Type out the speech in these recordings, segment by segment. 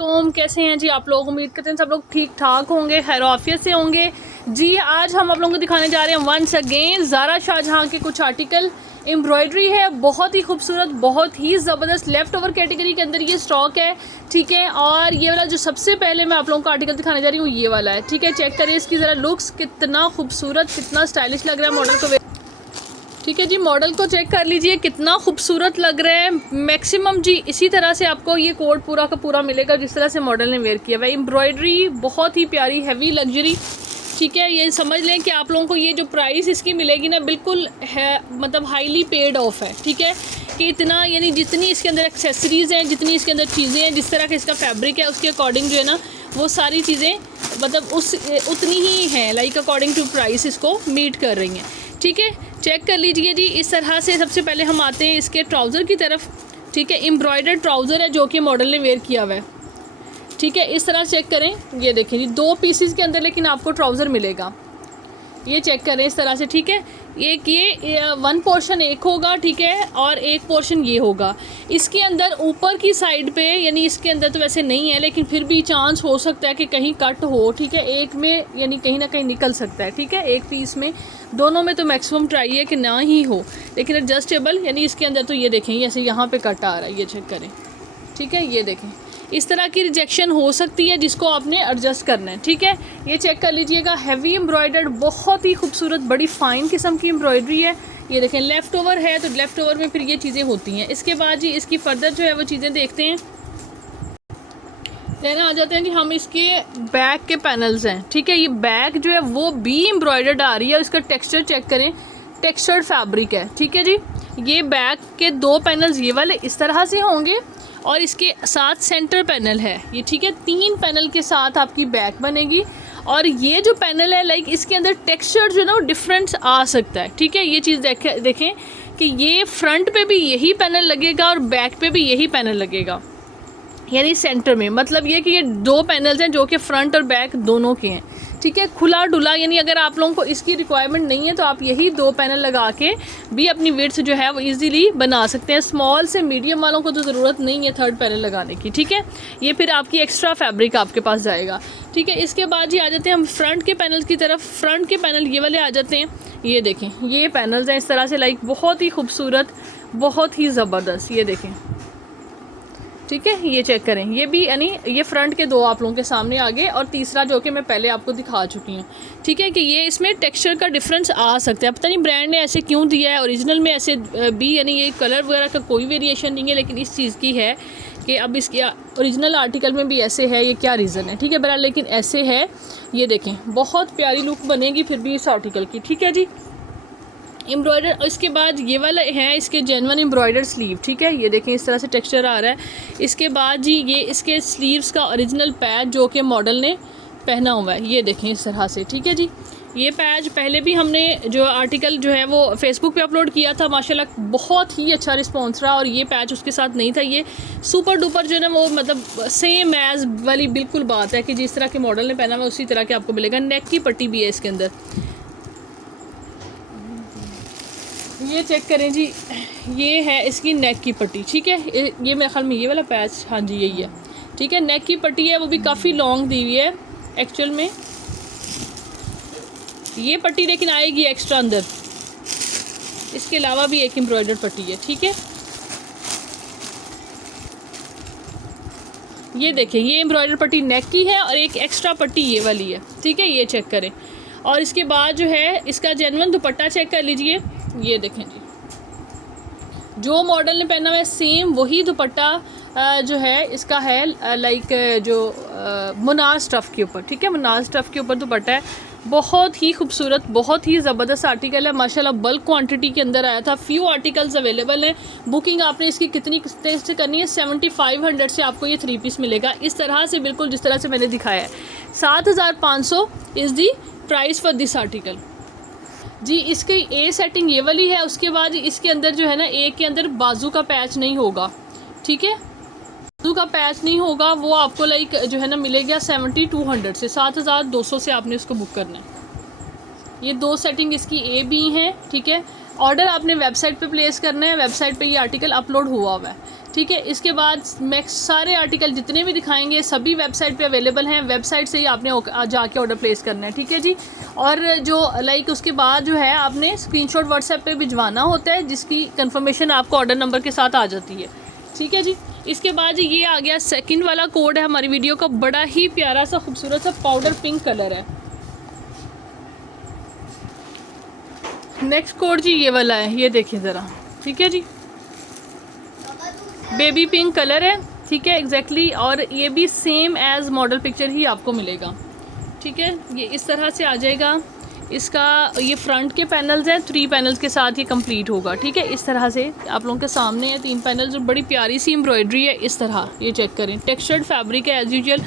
वालेकुम, कैसे हैं जी आप लोग। उम्मीद करते हैं सब लोग ठीक ठाक होंगे, खैर आफियत से होंगे जी। आज हम आप लोगों को दिखाने जा रहे हैं वंस अगेन ज़ारा शाहजहां के कुछ आर्टिकल। एम्ब्रॉयडरी है, बहुत ही खूबसूरत, बहुत ही ज़बरदस्त। लेफ़्ट ओवर कैटेगरी के अंदर ये स्टॉक है, ठीक है। और ये वाला जो सबसे पहले मैं आप लोगों को आर्टिकल दिखाने जा रही हूँ ये वाला है, ठीक है। चेक करिए इसकी ज़रा लुक्स, कितना खूबसूरत, कितना स्टाइलिश लग रहा है मॉडल को। ठीक है जी, मॉडल को चेक कर लीजिए, कितना खूबसूरत लग रहा है। मैक्सिमम जी इसी तरह से आपको ये कोट पूरा का पूरा मिलेगा जिस तरह से मॉडल ने वेयर किया हुआ है। एम्ब्रॉयडरी बहुत ही प्यारी, हैवी लग्जरी, ठीक है। ये समझ लें कि आप लोगों को ये जो प्राइस इसकी मिलेगी ना, बिल्कुल है मतलब हाईली पेड ऑफ है, ठीक है। कि इतना यानी जितनी इसके अंदर एक्सेसरीज़ हैं, जितनी इसके अंदर चीज़ें हैं, जिस तरह का इसका फैब्रिक है उसके अकॉर्डिंग जो है ना वो सारी चीज़ें मतलब उतनी ही हैं, लाइक अकॉर्डिंग टू प्राइस इसको मीट कर रही हैं, ठीक है। चेक कर लीजिए जी इस तरह से। सबसे पहले हम आते हैं इसके ट्राउज़र की तरफ, ठीक है। एम्ब्रॉयडर्ड ट्राउज़र है जो कि मॉडल ने वेयर किया हुआ है, ठीक है। इस तरह चेक करें, ये देखें जी 2 पीसेस के अंदर लेकिन आपको ट्राउज़र मिलेगा। ये चेक करें इस तरह से, ठीक है। एक ये 1 पोर्शन एक होगा, ठीक है, और एक पोर्शन ये होगा। इसके अंदर ऊपर की साइड पे यानी इसके अंदर तो वैसे नहीं है लेकिन फिर भी चांस हो सकता है कि कहीं कट हो, ठीक है। एक में यानी कहीं ना कहीं निकल सकता है, ठीक है। एक पीस में, दोनों में तो मैक्सिमम ट्राई है कि ना ही हो, लेकिन एडजस्टेबल यानी इसके अंदर तो ये देखें ऐसे यहाँ पे कट आ रहा है, ये चेक करें, ठीक है। ये देखें इस तरह की रिजेक्शन हो सकती है जिसको आपने एडजस्ट करना है, ठीक है। ये चेक कर लीजिएगा, हैवी एम्ब्रॉयडर्ड, बहुत ही खूबसूरत, बड़ी फ़ाइन किस्म की एम्ब्रॉयडरी है। ये देखें लेफ़्ट ओवर है तो लेफ़्ट ओवर में फिर ये चीज़ें होती हैं। इसके बाद जी इसकी फर्दर जो है वो चीज़ें देखते हैं। लेना आ जाते हैं जी हम इसके बैक के पैनल्स हैं, ठीक है। ये बैक जो है वो भी एम्ब्रॉयडर्ड आ रही है, इसका टेक्सचर चेक करें, टेक्सचर्ड फैब्रिक है, ठीक है जी। ये बैक के 2 पैनल्स ये वाले इस तरह से होंगे और इसके साथ सेंटर पैनल है ये, ठीक है। 3 पैनल के साथ आपकी बैक बनेगी। और ये जो पैनल है लाइक इसके अंदर टेक्सचर जो है ना वो डिफरेंस आ सकता है, ठीक है। ये चीज़ देखें कि ये फ्रंट पे भी यही पैनल लगेगा और बैक पे भी यही पैनल लगेगा, यानी सेंटर में। मतलब ये कि ये 2 पैनल्स हैं जो कि फ्रंट और बैक दोनों के हैं, ठीक है। खुला डुला यानी अगर आप लोगों को इसकी रिक्वायरमेंट नहीं है तो आप यही 2 पैनल लगा के भी अपनी विड्थ जो है वो इजीली बना सकते हैं। स्मॉल से मीडियम वालों को तो ज़रूरत नहीं है 3rd पैनल लगाने की, ठीक है। ये फिर आपकी एक्स्ट्रा फैब्रिक आपके पास जाएगा, ठीक है। इसके बाद जी आ जाते हैं हम फ्रंट के पैनल की तरफ। फ्रंट के पैनल ये वाले आ जाते हैं, ये देखें ये पैनल्स हैं इस तरह से, लाइक बहुत ही खूबसूरत, बहुत ही ज़बरदस्त। ये देखें, ठीक है। ये चेक करें, ये भी यानी ये फ्रंट के 2 आप लोगों के सामने आ गए और तीसरा जो कि मैं पहले आपको दिखा चुकी हूँ, ठीक है। कि ये इसमें टेक्सचर का डिफरेंस आ सकता है, पता नहीं ब्रांड ने ऐसे क्यों दिया है। ओरिजिनल में ऐसे भी यानी ये कलर वगैरह का कोई वेरिएशन नहीं है, लेकिन इस चीज़ की है कि अब इसके ओरिजिनल आर्टिकल में भी ऐसे है, ये क्या रीज़न है, ठीक है बहरहाल, लेकिन ऐसे है। ये देखें बहुत प्यारी लुक बनेगी फिर भी इस आर्टिकल की, ठीक है जी। एम्ब्रॉयडर, इसके बाद ये वाला है इसके जेन्युइन एम्ब्रॉयडर स्लीव, ठीक है। ये देखें इस तरह से टेक्सचर आ रहा है। इसके बाद जी ये इसके स्लीव्स का ओरिजिनल पैच जो कि मॉडल ने पहना हुआ है, ये देखें इस तरह से, ठीक है जी। ये पैच पहले भी हमने जो आर्टिकल जो है वो फेसबुक पे अपलोड किया था, माशाल्लाह बहुत ही अच्छा रिस्पॉन्स रहा। और ये पैच उसके साथ नहीं था, ये सुपर डुपर जो है ना वो मतलब सेम एज वाली बिल्कुल बात है कि जिस तरह के मॉडल ने पहना हुआ उसी तरह के आपको मिलेगा। नेक की पट्टी भी है इसके अंदर, ये चेक करें जी, ये है इसकी नेक की पट्टी, ठीक है। ये मेरे ख्याल में ये वाला पैच, हाँ जी यही है, ठीक है। नेक की पट्टी है वो भी काफ़ी लॉन्ग दी हुई है एक्चुअल में ये पट्टी, लेकिन आएगी एक्स्ट्रा अंदर। इसके अलावा भी एक एम्ब्रॉयडर्ड पट्टी है, ठीक है। ये देखिए ये एम्ब्रॉयडर्ड पट्टी नेक की है और एक एक्स्ट्रा पट्टी ये वाली है, ठीक है। ये चेक करें। और इसके बाद जो है इसका जेन्युइन दुपट्टा चेक कर लीजिए, ये देखें जी जो मॉडल ने पहना हुआ है सेम वही दुपट्टा जो है इसका है, लाइक जो मुनाज स्टफ़ के ऊपर, ठीक है। मुनाज स्टफ़ के ऊपर दुपट्टा है, बहुत ही खूबसूरत, बहुत ही ज़बरदस्त आर्टिकल है माशाल्लाह। बल्क क्वांटिटी के अंदर आया था, फ्यू आर्टिकल्स अवेलेबल हैं। बुकिंग आपने इसकी कितनी से करनी है, 7500 से आपको ये 3 पीस मिलेगा इस तरह से, बिल्कुल जिस तरह से मैंने दिखाया है। 7500 is the price for this article जी। इसकी ए सेटिंग ये वाली है। उसके बाद इसके अंदर जो है ना ए के अंदर बाजू का पैच नहीं होगा, ठीक है। बाजू का पैच नहीं होगा, वो आपको लाइक जो है ना मिलेगा 7200 से, 7200 से आपने इसको बुक करना है। ये 2 सेटिंग इसकी ए बी हैं, ठीक है। ऑर्डर आपने वेबसाइट पे प्लेस करना है, वेबसाइट पे ये आर्टिकल अपलोड हुआ है, ठीक है। इसके बाद मैक्स सारे आर्टिकल जितने भी दिखाएंगे सभी वेबसाइट पे अवेलेबल हैं, वेबसाइट से ही आपने जाके ऑर्डर प्लेस करना है, ठीक है जी। और जो लाइक उसके बाद जो है आपने स्क्रीनशॉट व्हाट्सएप पे भिजवाना होता है, जिसकी कंफर्मेशन आपको ऑर्डर नंबर के साथ आ जाती है, ठीक है जी। इसके बाद ये आ गया सेकंड वाला कोड है हमारी वीडियो का, बड़ा ही प्यारा सा खूबसूरत सा पाउडर पिंक कलर है। नेक्स्ट कोड जी ये वाला है, ये देखिए ज़रा, ठीक है जी, बेबी पिंक कलर है, ठीक है एग्जैक्टली। और ये भी सेम एज मॉडल पिक्चर ही आपको मिलेगा, ठीक है। ये इस तरह से आ जाएगा, इसका ये फ्रंट के पैनल्स हैं, 3 पैनल्स के साथ ये कंप्लीट होगा, ठीक है। इस तरह से आप लोगों के सामने है 3 पैनल्स और बड़ी प्यारी सी एम्ब्रॉयडरी है इस तरह, ये चेक करें, टेक्सचर्ड फैब्रिक है एज यूजुअल।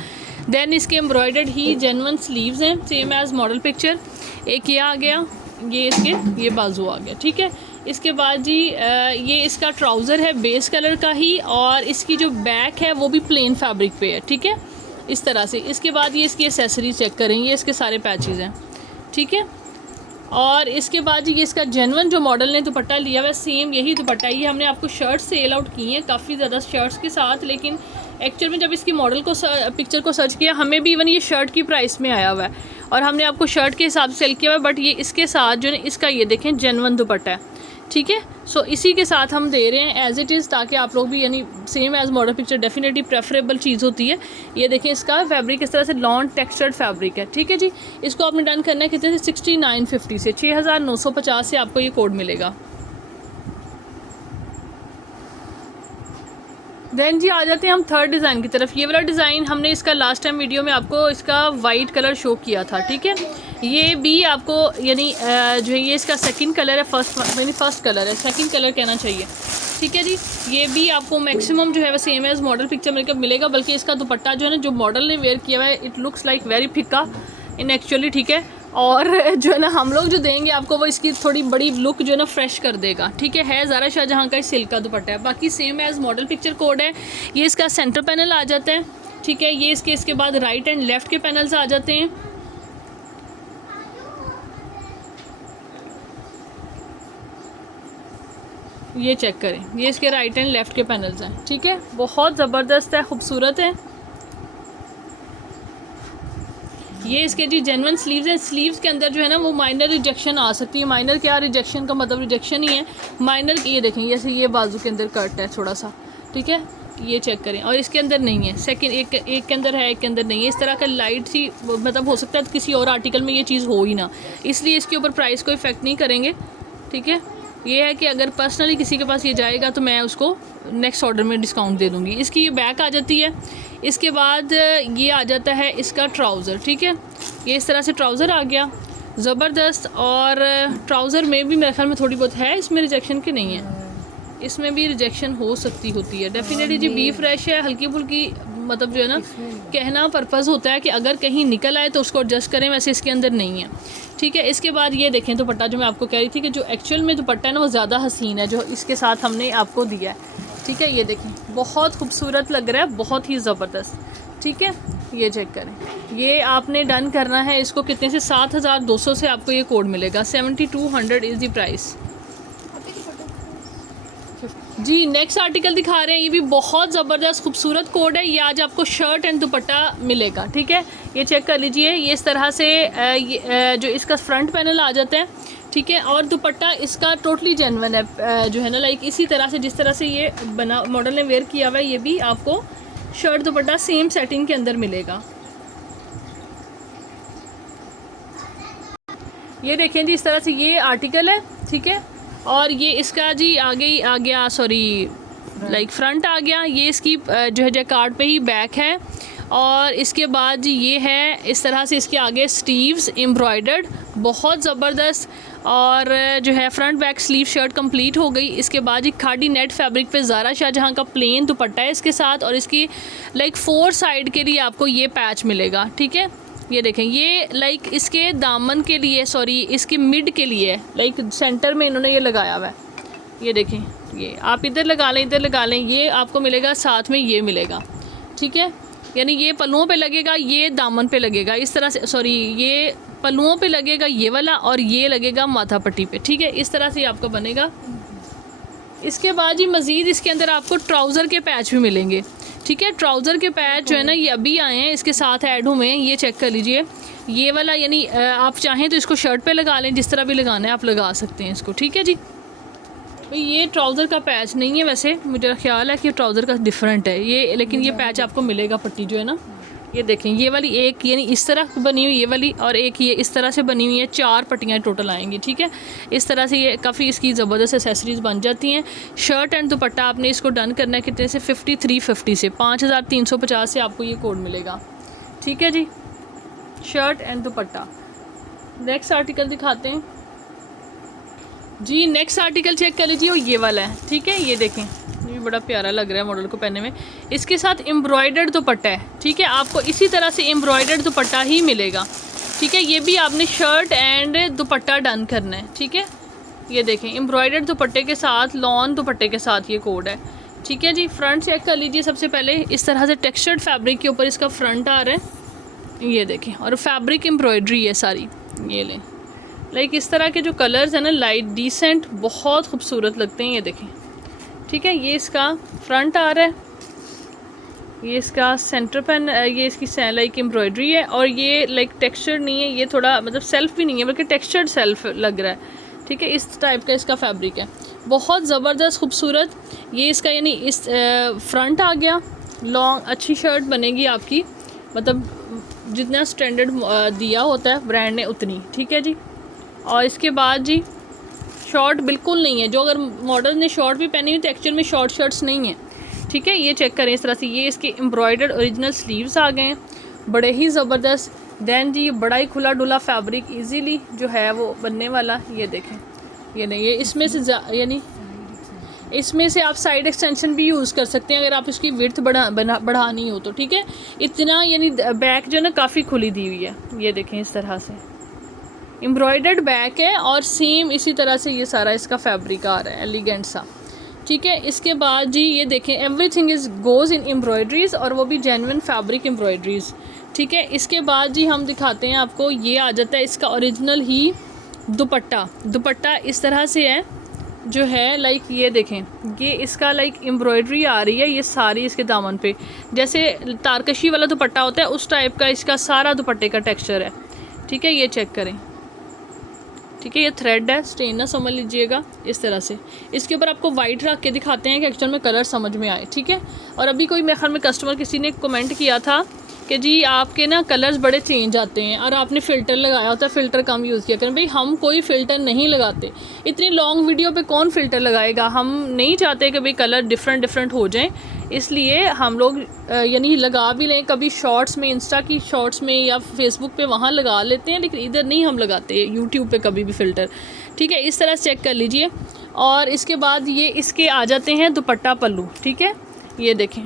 देन इसके एम्ब्रॉयडर्ड ही जेन्युइन स्लीव्स हैं सेम एज मॉडल पिक्चर। एक ये आ गया, ये इसके ये बाजू आ गया, ठीक है। इसके बाद जी ये इसका ट्राउज़र है बेस कलर का ही, और इसकी जो बैक है वो भी प्लेन फैब्रिक पे है, ठीक है इस तरह से। इसके बाद ये इसकी एसेसरीज चेक करें, ये इसके सारे पैचेज़ हैं, ठीक है। और इसके बाद ये इसका जेन्युइन जो मॉडल ने दुपट्टा लिया हुआ है सेम यही दुपट्टा, ये हमने आपको शर्ट सेल आउट की हैं काफ़ी ज़्यादा शर्ट्स के साथ, लेकिन एक्चुअल में जब इसकी मॉडल को पिक्चर को सर्च किया हमें भी इवन ये शर्ट की प्राइस में आया हुआ है और हमने आपको शर्ट के हिसाब से सेल किया हुआ है, बट ये इसके साथ जो है इसका ये देखें जेन्युइन दुपट्टा है, ठीक है। सो इसी के साथ हम दे रहे हैं एज इट इज़, ताकि आप लोग भी यानी same as model picture definitely preferable चीज़ होती है। ये देखें इसका फैब्रिक इस तरह से लॉन टेक्सचर्ड फैब्रिक है, ठीक है जी। इसको आपने डन करना है कितने से 6950 से 6950 से आपको ये कोड मिलेगा। देन जी आ जाते हैं हम थर्ड डिज़ाइन की तरफ। ये वाला डिज़ाइन हमने इसका लास्ट टाइम वीडियो में आपको इसका वाइट कलर शो किया था, ठीक है। ये भी आपको यानी जो है ये इसका सेकंड कलर है, फर्स्ट कलर है, सेकंड कलर कहना चाहिए, ठीक है जी। ये भी आपको मैक्सिमम जो है वो सेम एज मॉडल पिक्चर में मिलेगा, बल्कि इसका दुपट्टा जो है ना जो मॉडल ने वेयर किया हुआ है इट लुक्स लाइक वेरी फिक्का इन एक्चुअली, ठीक है। और जो है ना हम लोग जो देंगे आपको वो इसकी थोड़ी बड़ी लुक जो है ना फ्रेश कर देगा, ठीक है ज़ारा शाहजहां का सिल्क का दुपट्टा है, बाकी same as model picture code है। ये इसका सेंटर पैनल आ जाता है, ठीक है। ये इसके बाद राइट एंड लेफ़्ट के पैनल्स आ जाते हैं, ये चेक करें, ये इसके राइट एंड लेफ़्ट के पैनल्स हैं, ठीक है। बहुत ज़बरदस्त है, खूबसूरत है। ये इसके जी जेन्युइन स्लीव्स हैं, स्लीव्स के अंदर जो है ना वो माइनर रिजेक्शन आ सकती है। माइनर क्या, रिजेक्शन का मतलब रिजेक्शन ही है, माइनर ये देखें जैसे ये बाजू के अंदर कट है थोड़ा सा, ठीक है ये चेक करें। और इसके अंदर नहीं है, सेकंड एक के अंदर है एक के अंदर नहीं है, इस तरह का लाइट सी मतलब हो सकता है किसी और आर्टिकल में ये चीज़ हो ही ना, इसलिए इसके ऊपर प्राइस को इफेक्ट नहीं करेंगे, ठीक है। ये है कि अगर पर्सनली किसी के पास ये जाएगा तो मैं उसको नेक्स्ट ऑर्डर में डिस्काउंट दे दूँगी। इसकी ये बैक आ जाती है, इसके बाद ये आ जाता है इसका ट्राउज़र, ठीक है। ये इस तरह से ट्राउज़र आ गया ज़बरदस्त, और ट्राउज़र में भी मेरे ख्याल में थोड़ी बहुत है इसमें रिजेक्शन की नहीं है, इसमें भी रिजेक्शन हो सकती होती है डेफिनेटली जी। बी फ्रेश है, हल्की फुल्की मतलब जो है ना कहना पर्पज़ होता है कि अगर कहीं निकल आए तो उसको एडजस्ट करें, वैसे इसके अंदर नहीं है, ठीक है। इसके बाद ये देखें दुपट्टा, जो मैं आपको कह रही थी कि जो एक्चुअल में दुपट्टा है ना वो ज़्यादा हसीन है जो इसके साथ हमने आपको दिया है, ठीक है। ये देखें बहुत खूबसूरत लग रहा है, बहुत ही ज़बरदस्त, ठीक है। ये चेक करें, ये आपने डन करना है इसको कितने से 7200 से आपको ये कोड मिलेगा, 7200 इज़ द प्राइस जी। नेक्स्ट आर्टिकल दिखा रहे हैं, ये भी बहुत ज़बरदस्त खूबसूरत कोड है, ये आज आपको शर्ट एंड दुपट्टा मिलेगा, ठीक है। ये चेक कर लीजिए, ये इस तरह से जो इसका फ्रंट पैनल आ जाता है, ठीक है। और दुपट्टा इसका टोटली जेन्युइन है जो है ना लाइक इसी तरह से जिस तरह से ये बना मॉडल ने वेयर किया हुआ है, ये भी आपको शर्ट दुपट्टा सेम सेटिंग के अंदर मिलेगा। ये देखें जी इस तरह से ये आर्टिकल है, ठीक है। और ये इसका जी आगे आ गया, सॉरी लाइक फ्रंट आ गया, ये इसकी जो है जैकार्ड पे ही बैक है, और इसके बाद जी ये है इस तरह से इसके आगे स्लीव्स एम्ब्रॉयडर्ड बहुत ज़बरदस्त, और जो है front back sleeve shirt complete हो गई। इसके बाद जी खादी नेट फैब्रिक पे ज़ारा शाहजहां का प्लेन दुपट्टा है इसके साथ, और इसकी लाइक 4 साइड के लिए आपको ये पैच मिलेगा, ठीक है। ये देखें ये लाइक इसके दामन के लिए, सॉरी इसके मिड के लिए लाइक सेंटर में इन्होंने ये लगाया हुआ है, ये देखें ये आप इधर लगा लें इधर लगा लें, ये आपको मिलेगा साथ में ये मिलेगा, ठीक है। यानी ये पल्लुओं पे लगेगा, ये दामन पे लगेगा इस तरह से, सॉरी ये पल्लुओं पे लगेगा ये वाला, और ये लगेगा माथा पट्टी पे, ठीक है। इस तरह से आपका बनेगा, इसके बाद जी मज़ीद इसके अंदर आपको ट्राउज़र के पैच भी मिलेंगे, ठीक है। ट्राउज़र के पैच जो है ना ये अभी आए हैं, इसके साथ ऐड हुए हैं, ये चेक कर लीजिए। ये वाला यानी आप चाहें तो इसको शर्ट पे लगा लें, जिस तरह भी लगाना है आप लगा सकते हैं इसको, ठीक है जी। तो ये ट्राउज़र का पैच नहीं है, वैसे मुझे ख्याल है कि ट्राउज़र का डिफरेंट है ये, लेकिन ये पैच आपको मिलेगा पट्टी जो है ना, ये देखें ये वाली एक यानी इस तरह बनी हुई ये वाली, और एक ये इस तरह से बनी हुई है, 4 पट्टियाँ टोटल आएंगी, ठीक है। इस तरह से ये काफ़ी इसकी ज़बरदस्त एसेसरीज़ बन जाती हैं। शर्ट एंड दुपट्टा आपने इसको डन करना है कितने से, 5350 से, 5350 से आपको ये कोड मिलेगा, ठीक है जी। Shirt and dupatta. Next article दिखाते हैं जी। नेक्स्ट आर्टिकल चेक कर लीजिए, वो ये वाला है, ठीक है। ये देखें, ये बड़ा प्यारा लग रहा है मॉडल को पहनने में। इसके साथ एम्ब्रॉयडर्ड दुपट्टा है, ठीक है। आपको इसी तरह से एम्ब्रॉयडर्ड दुपट्टा ही मिलेगा, ठीक है। ये भी आपने शर्ट एंड दुपट्टा डन करना है, ठीक है। ये देखें एम्ब्रॉयडर्ड दुपट्टे के साथ, लॉन दुपट्टे के साथ ये कोड है, ठीक है जी। फ्रंट चेक कर लीजिए सबसे पहले, इस तरह से टेक्सचर्ड फैब्रिक के ऊपर इसका फ्रंट आ रहा है, ये देखें, और फैब्रिक एम्ब्रॉयडरी है सारी, ये लें। लाइक इस तरह के जो कलर्स हैं ना, लाइट डिसेंट, बहुत खूबसूरत लगते हैं, ये देखें, ठीक है। ये इसका फ्रंट आ रहा है, ये इसका सेंटर पेन, ये इसकी लाइक एम्ब्रॉयडरी है, और ये लाइक टेक्सचर नहीं है, ये थोड़ा मतलब सेल्फ भी नहीं है बल्कि टेक्सचर्ड सेल्फ लग रहा है, ठीक है। इस टाइप का इसका फैब्रिक है, बहुत ज़बरदस्त खूबसूरत। ये इसका यानी इस फ्रंट आ गया, लॉन्ग अच्छी शर्ट बनेगी आपकी, मतलब जितना स्टैंडर्ड दिया होता है ब्रांड ने उतनी, ठीक है जी। और इसके बाद जी शॉर्ट बिल्कुल नहीं है, जो अगर मॉडल ने शॉर्ट भी पहनी हुई तो एक्चुअल में शॉर्ट शर्ट्स नहीं है, ठीक है। ये चेक करें इस तरह से, ये इसके एम्ब्रॉयडर्ड ओरिजिनल स्लीव्स आ गए हैं, बड़े ही ज़बरदस्त। दैन जी ये बड़ा ही खुला डुला फैब्रिक इजीली जो है वो बनने वाला, ये देखें, ये नहीं, ये इसमें से यानी इसमें से आप साइड एक्सटेंशन भी यूज़ कर सकते हैं अगर आप इसकी विड्थ बढ़ानी हो तो, ठीक है। इतना यानी बैक जो है ना काफ़ी खुली दी हुई है, ये देखें इस तरह से एम्ब्रॉयडर्ड बैक है, और सेम इसी तरह से ये सारा इसका फैब्रिक आ रहा है एलिगेंट सा, ठीक है। इसके बाद जी ये देखें एवरीथिंग इज़ गोज़ इन एम्ब्रॉयडरीज़, और वो भी जेन्युइन फैब्रिक एम्ब्रॉयडरीज़, ठीक है। इसके बाद जी हम दिखाते हैं आपको, ये आ जाता है इसका ओरिजिनल ही दुपट्टा। दुपट्टा इस तरह से है जो है, लाइक ये देखें, ये इसका लाइक एम्ब्रॉयडरी आ रही है, ये सारी इसके दामन पे जैसे तारकशी वाला दुपट्टा होता है उस टाइप का इसका सारा दुपट्टे का टेक्सचर है, ठीक है। ये चेक करें, ठीक है। ये थ्रेड है, स्टेन ना समझ लीजिएगा इस तरह से। इसके ऊपर आपको वाइट रख के दिखाते हैं कि एक्चुअल में कलर समझ में आए, ठीक है। और अभी कोई मेरे ख्याल में कस्टमर किसी ने कमेंट किया था कि जी आपके ना कलर्स बड़े चेंज आते हैं और आपने फ़िल्टर लगाया होता है, फ़िल्टर कम यूज़ किया करें। भाई हम कोई फ़िल्टर नहीं लगाते, इतनी लॉन्ग वीडियो पे कौन फ़िल्टर लगाएगा। हम नहीं चाहते कि भाई कलर डिफरेंट हो जाएं, इसलिए हम लोग यानी लगा भी लें, कभी शॉर्ट्स में, इंस्टा की शॉर्ट्स में या फेसबुक पे वहाँ लगा लेते हैं, लेकिन इधर नहीं हम लगाते यूट्यूब पे कभी भी फ़िल्टर, ठीक है। इस तरह चेक कर लीजिए। और इसके बाद ये इसके आ जाते हैं दुपट्टा पल्लू, ठीक है। ये देखें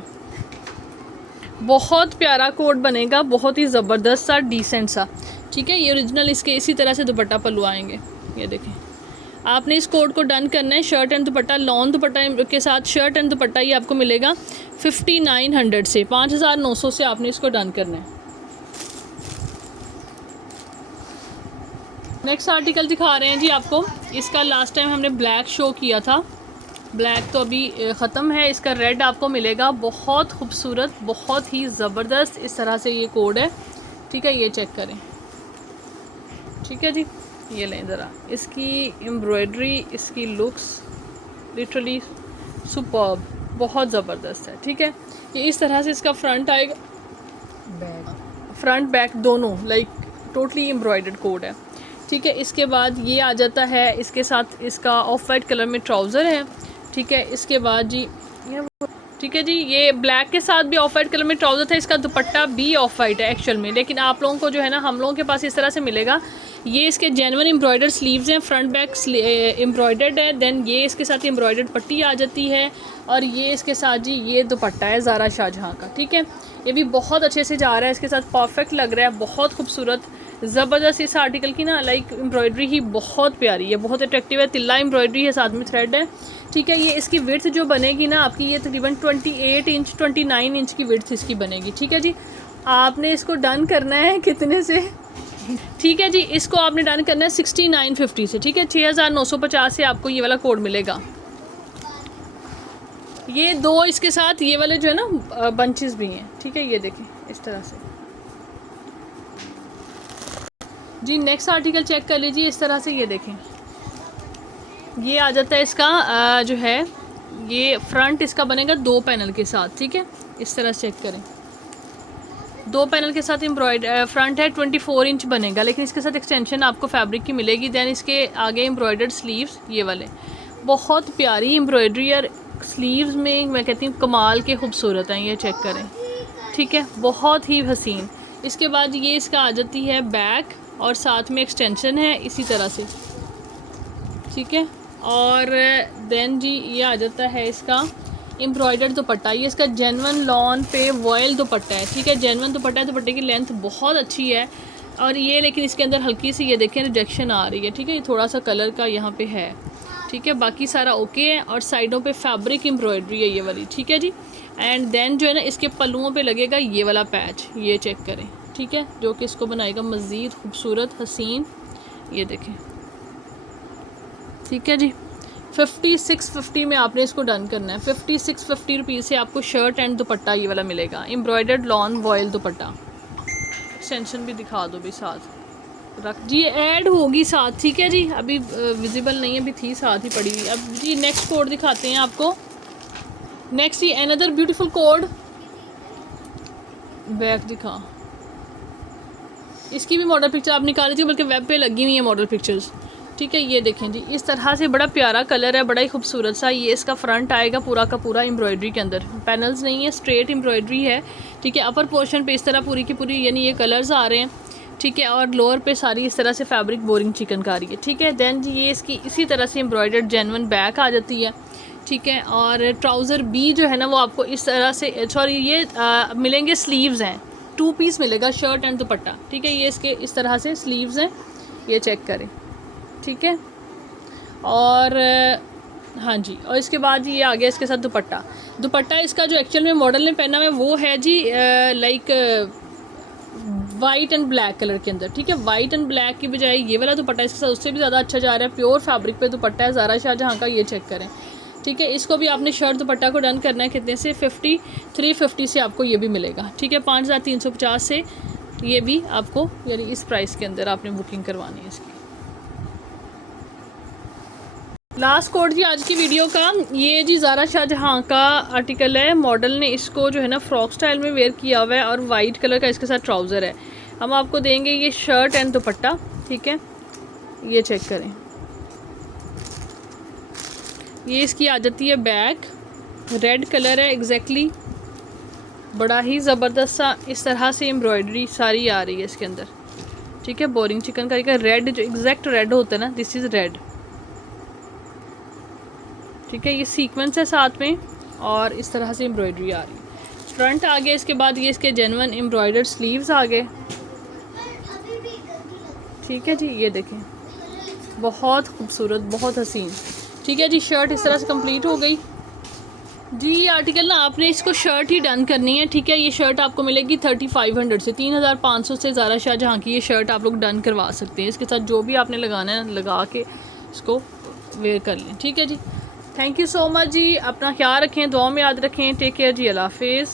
बहुत प्यारा कोट बनेगा, बहुत ही ज़बरदस्त सा, डिसेंट सा, ठीक है। ये ओरिजिनल इसके इसी तरह से दुपट्टा पल्लू आएंगे, ये देखें। आपने इस कोड को डन करना है, शर्ट एंड दुपट्टा, लॉन दुपट्टा के साथ शर्ट एंड दुपट्टा, ये आपको मिलेगा 5900 से, 5900 से आपने इसको डन करना है। नेक्स्ट आर्टिकल दिखा रहे हैं जी आपको, इसका लास्ट टाइम हमने ब्लैक शो किया था, ब्लैक तो अभी ख़त्म है, इसका रेड आपको मिलेगा, बहुत खूबसूरत, बहुत ही ज़बरदस्त इस तरह से ये कोड है, ठीक है। ये चेक करें, ठीक है जी। ये लें ज़रा, इसकी एम्ब्रॉयडरी, इसकी लुक्स लिटरली सुपर्ब, बहुत ज़बरदस्त है, ठीक है। ये इस तरह से इसका फ्रंट आएगा, फ्रंट बैक दोनों लाइक टोटली एम्ब्रॉयडर्ड कोड है, ठीक है। इसके बाद ये आ जाता है, इसके साथ इसका ऑफ वाइट कलर में ट्राउज़र है, ठीक है। इसके बाद जी ठीक है जी, ये ब्लैक के साथ भी ऑफ वाइट कलर में ट्राउज़र था, इसका दुपट्टा भी ऑफ वाइट है एक्चुअल में, लेकिन आप लोगों को जो है ना, हम लोगों के पास इस तरह से मिलेगा। ये इसके जेन्युइन एम्ब्रॉयडर्ड स्लीव्स हैं, फ्रंट बैक एम्ब्रॉयडर्ड है, देन ये इसके साथ एम्ब्रॉयडर्ड पट्टी आ जाती है, और ये इसके साथ जी ये दुपट्टा है ज़ारा शाहजहाँ का, ठीक है। ये भी बहुत अच्छे से जा रहा है, इसके साथ परफेक्ट लग रहा है, बहुत खूबसूरत ज़बरदस्त। इस आर्टिकल की ना लाइक एम्ब्रॉयडरी ही बहुत प्यारी है, बहुत अट्रैक्टिव है, तिल्ला एम्ब्रॉयडरी है, साथ में थ्रेड है, ठीक है। ये इसकी विड्थ जो बनेगी ना आपकी, ये तकरीबन 28 इंच 29 इंच की विड्थ इसकी बनेगी, ठीक है जी। आपने इसको डन करना है कितने से, ठीक है जी, इसको आपने डन करना है 6950 से, ठीक है। 6950 से आपको ये वाला कोड मिलेगा, ये दो इसके साथ ये वाले जो है ना बंचेस भी हैं, ठीक है। ये देखें इस तरह से जी। नेक्स्ट आर्टिकल चेक कर लीजिए इस तरह से, ये देखें ये आ जाता है इसका जो है ये फ्रंट इसका बनेगा 2 पैनल के साथ, ठीक है। इस तरह से चेक करें, 2 पैनल के साथ फ्रंट है 24 इंच बनेगा, लेकिन इसके साथ एक्सटेंशन आपको फैब्रिक की मिलेगी। दैन इसके आगे एम्ब्रॉयडर्ड स्लीव्स ये वाले, बहुत प्यारी एम्ब्रॉयडरी और स्लीव्स में मैं कहती हूँ कमाल के खूबसूरत हैं, ये चेक करें, ठीक है, बहुत ही हसीन। इसके बाद ये इसका आ जाती है बैक और साथ में एक्सटेंशन है इसी तरह से, ठीक है। और देन जी ये आ जाता है इसका एम्ब्रॉयडर्ड दुपट्टा, ये इसका जेन्युइन लॉन पे वॉयल दुपट्टा है, ठीक है। जेन्युइन दुपट्टा है, दुपट्टे की लेंथ बहुत अच्छी है और ये लेकिन इसके अंदर हल्की सी ये देखें रिजेक्शन आ रही है, ठीक है। ये थोड़ा सा कलर का यहाँ पे है, ठीक है, बाकी सारा ओके है। और साइडों पे फैब्रिक एम्ब्रॉयडरी है ये वाली, ठीक है जी। एंड देन जो है ना इसके पल्लुओं पे लगेगा ये वाला पैच, ये चेक करें, ठीक है, जो कि इसको बनाएगा मज़ीद खूबसूरत हसीन, ये देखें, ठीक है जी। 5650 में आपने इसको डन करना है। 5650 रुपीज़ से आपको शर्ट एंड दुपट्टा ये वाला मिलेगा, एम्ब्रॉयडर्ड लॉन वॉयल दुपट्टा। एक्सटेंशन भी दिखा दो भी साथ रख जी, ऐड होगी साथ, ठीक है जी। अभी विजिबल नहीं है, अभी थी साथ ही पड़ी हुई। अब जी नेक्स्ट कोड दिखाते हैं आपको। नेक्स्ट ये अनदर ब्यूटीफुल कोड, बैक दिखा, इसकी भी मॉडल पिक्चर आप निकाल लीजिए, बल्कि वेब पे लगी हुई है मॉडल पिक्चर्स, ठीक है। ये देखें जी इस तरह से बड़ा प्यारा कलर है, बड़ा ही खूबसूरत सा। ये इसका फ्रंट आएगा पूरा का पूरा एम्ब्रॉयडरी के अंदर, पैनल्स नहीं है, स्ट्रेट एम्ब्रॉयडरी है, ठीक है। अपर पोर्शन पे इस तरह पूरी की पूरी यानी ये कलर्स आ रहे हैं, ठीक है। और लोअर पे सारी इस तरह से फैब्रिक बोरिंग चिकनकारी है, ठीक है। देन जी ये इसकी इसी तरह से एम्ब्रॉयडर्ड जेन्युइन बैक आ जाती है, ठीक है। और ट्राउज़र बी जो है ना वो आपको इस तरह से सॉरी ये मिलेंगे, स्लीव्स हैं, 2 पीस मिलेगा शर्ट एंड दुपट्टा, ठीक है। ये इसके इस तरह से स्लीव्स हैं, ये चेक करें, ठीक है। और हाँ जी, और इसके बाद ये आ गया इसके साथ दुपट्टा। दुपट्टा इसका जो एक्चुअल में मॉडल ने पहना है वो है जी like white and black colour के अंदर, ठीक है। वाइट एंड ब्लैक की बजाय ये वाला दुपट्टा इसके साथ उससे भी ज़्यादा अच्छा जा रहा है। प्योर फैब्रिक पे दुपट्टा है ज़ारा शाहजहां का, ये चेक करें, ठीक है। इसको भी आपने शर्ट दुपट्टा को डन करना है कितने से, 5350 से आपको ये भी मिलेगा, ठीक है। 5350 से ये भी आपको यानी इस प्राइस के अंदर आपने बुकिंग करवानी है इसकी। लास्ट कोड जी आज की वीडियो का, ये जी ज़ारा शाहजहां का आर्टिकल है। मॉडल ने इसको जो है ना फ्रॉक स्टाइल में वेयर किया हुआ है और वाइट कलर का इसके साथ ट्राउज़र है। हम आपको देंगे ये शर्ट एंड दुपट्टा, ठीक है, ये चेक करें। ये इसकी आ जाती है बैक, रेड कलर है एग्जैक्टली, बड़ा ही ज़बरदस्त सा इस तरह से एम्ब्रॉयडरी सारी आ रही है इसके अंदर, ठीक है। बोरिंग चिकनकारी का रेड जो एग्जैक्ट रेड होता है ना, दिस इज़ रेड, ठीक है। ये सीक्वेंस है साथ में और इस तरह से एम्ब्रॉयडरी आ रही है। फ्रंट आ गया, इसके बाद ये इसके जेन्युइन एम्ब्रॉयडर्ड स्लीव्स आ गए, ठीक है जी। ये देखें बहुत खूबसूरत, बहुत हसीन, ठीक है जी। शर्ट इस तरह से कंप्लीट हो गई जी। आर्टिकल ना आपने इसको शर्ट ही डन करनी है, ठीक है। ये शर्ट आपको मिलेगी 3500 से, 3500 से ज़ारा शाहजहां की ये शर्ट आप लोग डन करवा सकते हैं। इसके साथ जो भी आपने लगाना है लगा के इसको वेयर कर लें, ठीक है जी। थैंक यू सो मच जी, अपना ख्याल रखें, दुआ में याद रखें, टेक केयर जी, अल्लाह हाफिज़।